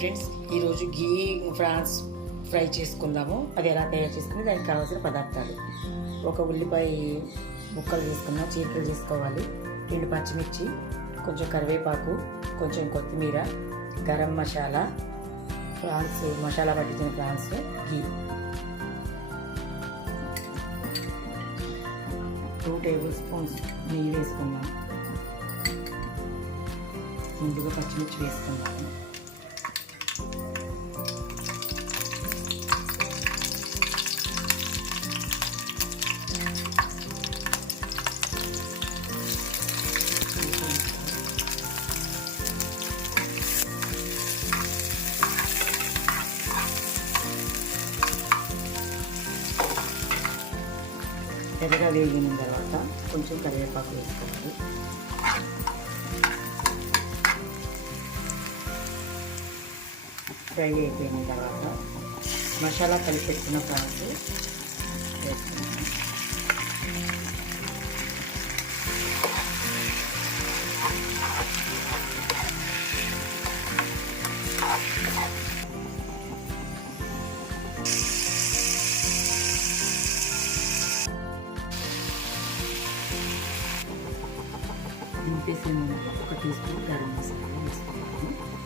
Friends, ఈరోజు గీ France fry చేసుకుందాము. అది ఎలా తయారు చేసుకుని దానికి కావాల్సిన పదార్థాలు: ఒక ఉల్లిపాయ ముక్కలు తీసుకున్నా, చీలికలు చేసుకోవాలి, 2 పచ్చిమిర్చి, కొంచెం కరివేపాకు, కొంచెం కొత్తిమీర, గరం మసాలా, ఫ్రాన్స్ మసాలా పట్టించిన ఫ్రాన్స్, గీ, 2 టేబుల్ స్పూన్స్ నెయ్యి వేసుకుందాం. ముందుగా పచ్చిమిర్చి వేసుకుందాము. ఎర్రగా వేగిన తర్వాత కొంచెం కరివేపాకు వేసుకోవాలి. ఫ్రై అయిపోయిన తర్వాత మసాలా కలిపి పెట్టుకున్న ఫ్రాన్స్ వేసుకుంటాం. దింపేసి 1 టీ స్పూన్ గరం మసాలా వేసుకుంటాము.